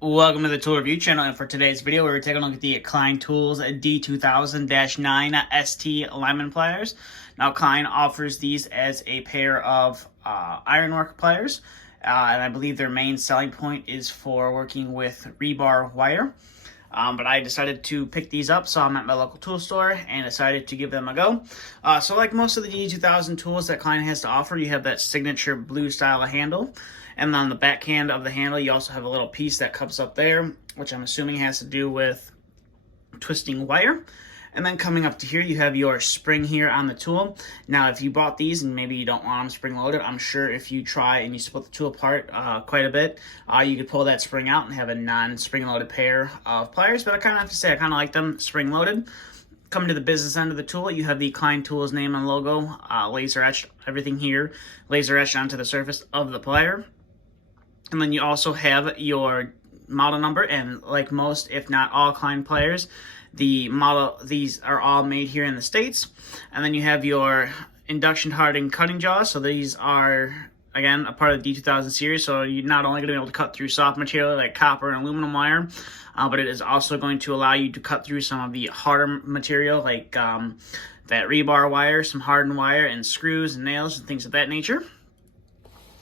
Welcome to the tool review channel, and for today's video we're taking a look at the Klein Tools D2000-9ST alignment pliers. Now Klein offers these as a pair of Ironworker pliers, and I believe their main selling point is for working with rebar wire. But I decided to pick these up, so I'm at my local tool store and decided to give them a go. So like most of the D2000 tools that Klein has to offer, you have that signature blue style of handle. And on the backhand of the handle, you also have a little piece that comes up there, which I'm assuming has to do with twisting wire. And then coming up to here, you have your spring here on the tool. Now, if you bought these and maybe you don't want them spring-loaded, I'm sure if you try and you split the tool apart quite a bit, you could pull that spring out and have a non-spring-loaded pair of pliers. But I kind of have to say, I kind of like them spring-loaded. Coming to the business end of the tool, you have the Klein Tools name and logo, laser etched, everything here, laser etched onto the surface of the plier. And then you also have your model number, and like most, if not all Klein pliers, these are all made here in the States. And then you have your induction hardened cutting jaws. So these are, again, a part of the D2000 series. So you're not only going to be able to cut through soft material like copper and aluminum wire, but it is also going to allow you to cut through some of the harder material like that rebar wire, some hardened wire, and screws and nails and things of that nature.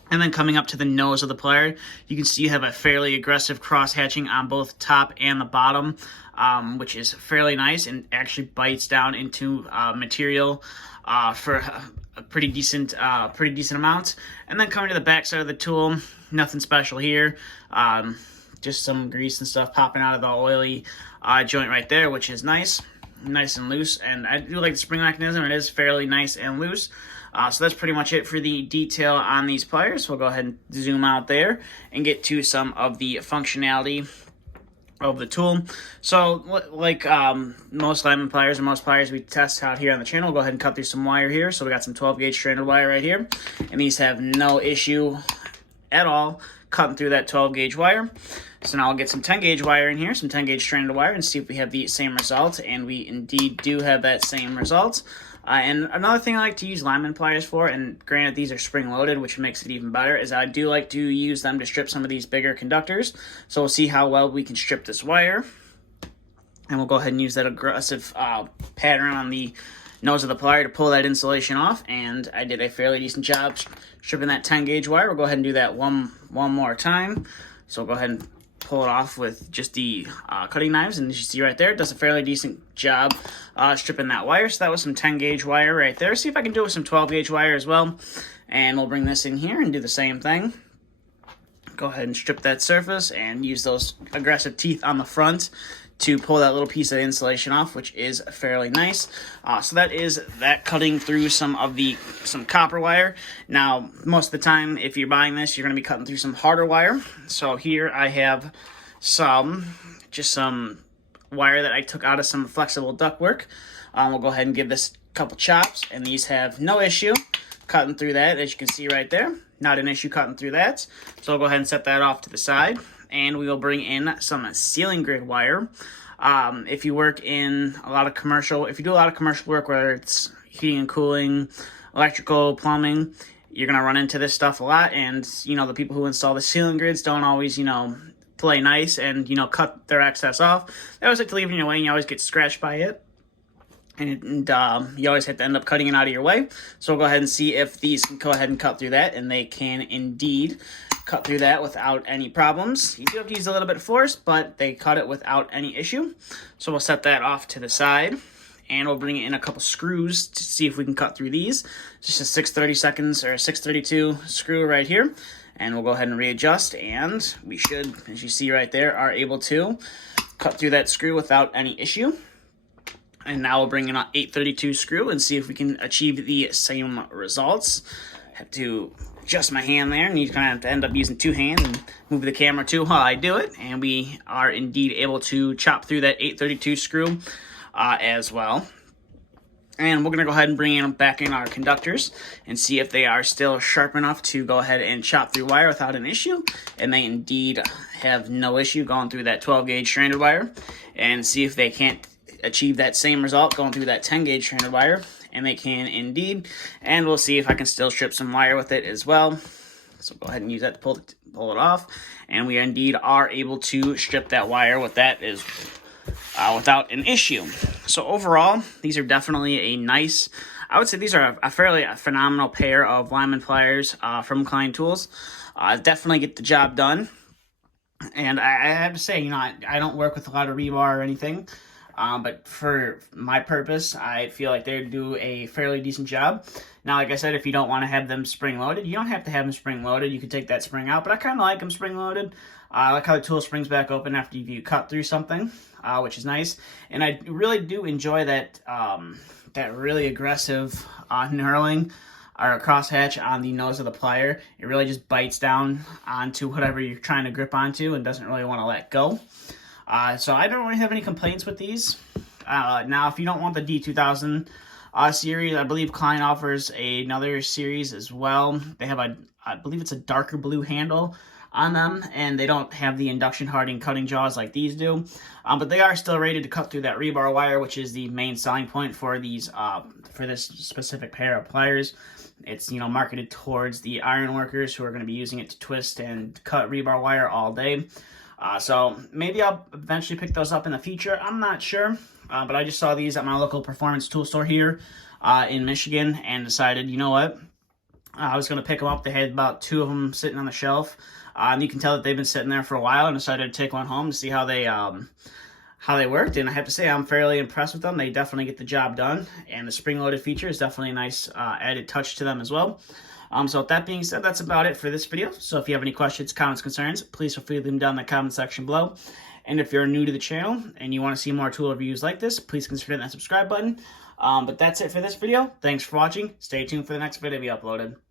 And then coming up to the nose of the plier, you can see you have a fairly aggressive cross-hatching on both top and the bottom, which is fairly nice and actually bites down into material for a pretty decent amount. And then coming to the back side of the tool, nothing special here. Just some grease and stuff popping out of the oily joint right there, which is nice and loose. And I do like the spring mechanism. It is fairly nice and loose. So that's pretty much it for the detail on these pliers. We'll go ahead and zoom out there and get to some of the functionality of the tool. So like most alignment pliers and most pliers we test out here on the channel, we'll go ahead and cut through some wire here. So we got some 12 gauge stranded wire right here, and these have no issue at all cutting through that 12 gauge wire. So now I'll get some 10 gauge wire in here, some 10 gauge stranded wire, and see if we have the same result. And we indeed do have that same result. And another thing I like to use alignment pliers for, and granted these are spring-loaded, which makes it even better, is I do like to use them to strip some of these bigger conductors. So we'll see how well we can strip this wire. And we'll go ahead and use that aggressive pattern on the nose of the plier to pull that insulation off. And I did a fairly decent job stripping that 10 gauge wire. We'll go ahead and do that one more time. So we'll go ahead and pull it off with just the cutting knives, and as you see right there, it does a fairly decent job stripping that wire. So that was some 10 gauge wire right there. See if I can do it with some 12 gauge wire as well, and we'll bring this in here and do the same thing. Go ahead and strip that surface and use those aggressive teeth on the front to pull that little piece of insulation off, which is fairly nice. So that is that cutting through some copper wire. Now, most of the time, if you're buying this, you're going to be cutting through some harder wire. So here I have just some wire that I took out of some flexible ductwork. We'll go ahead and give this a couple chops, and these have no issue cutting through that, as you can see right there. Not an issue cutting through that. So I'll go ahead and set that off to the side. And we will bring in some ceiling grid wire. If you work in a lot of commercial, if you do a lot of commercial work, whether it's heating and cooling, electrical, plumbing, you're gonna run into this stuff a lot. And the people who install the ceiling grids don't always, play nice and cut their excess off. They always like to leave it in your way, and you always get scratched by it. And you always have to end up cutting it out of your way. So we'll go ahead and see if these can go ahead and cut through that, and they can indeed cut through that without any problems. You do have to use a little bit of force, but they cut it without any issue. So we'll set that off to the side, and we'll bring in a couple screws to see if we can cut through these. Just a 632 screw right here, and we'll go ahead and readjust, and we should, as you see right there, are able to cut through that screw without any issue. And now we'll bring in an 832 screw and see if we can achieve the same results. Have to adjust my hand there, and you're going to have to end up using two hands and move the camera too while I do it. And we are indeed able to chop through that 832 screw as well. And we're going to go ahead and bring back in our conductors and see if they are still sharp enough to go ahead and chop through wire without an issue. And they indeed have no issue going through that 12 gauge stranded wire, and see if they can't achieve that same result going through that 10 gauge stranded wire. And they can indeed, and we'll see if I can still strip some wire with it as well. So go ahead and use that to pull pull it off, and we indeed are able to strip that wire with that is without an issue. So overall, these are definitely a nice, I would say these are a fairly phenomenal pair of lineman pliers from Klein Tools. Definitely get the job done. And I have to say, I don't work with a lot of rebar or anything, but for my purpose, I feel like they do a fairly decent job. Now, like I said, if you don't want to have them spring-loaded, you don't have to have them spring-loaded. You can take that spring out, but I kind of like them spring-loaded. I like how the tool springs back open after you cut through something, which is nice. And I really do enjoy that, that really aggressive knurling or crosshatch on the nose of the plier. It really just bites down onto whatever you're trying to grip onto and doesn't really want to let go. So I don't really have any complaints with these. Now, if you don't want the D2000 series, I believe Klein offers another series as well. They have I believe it's a darker blue handle on them, and they don't have the induction hardening cutting jaws like these do. But they are still rated to cut through that rebar wire, which is the main selling point for these for this specific pair of pliers. It's marketed towards the ironworkers who are going to be using it to twist and cut rebar wire all day. So maybe I'll eventually pick those up in the future. I'm not sure, but I just saw these at my local performance tool store here in Michigan and decided, you know what, I was going to pick them up. They had about 2 of them sitting on the shelf, and you can tell that they've been sitting there for a while, and decided to take one home to see how they worked. And I have to say, I'm fairly impressed with them. They definitely get the job done, and the spring-loaded feature is definitely a nice added touch to them as well. So with that being said, that's about it for this video. So if you have any questions, comments, concerns, please feel free to leave them down in the comment section below. And if you're new to the channel and you want to see more tool reviews like this, please consider hitting that subscribe button. But that's it for this video. Thanks for watching. Stay tuned for the next video to be uploaded.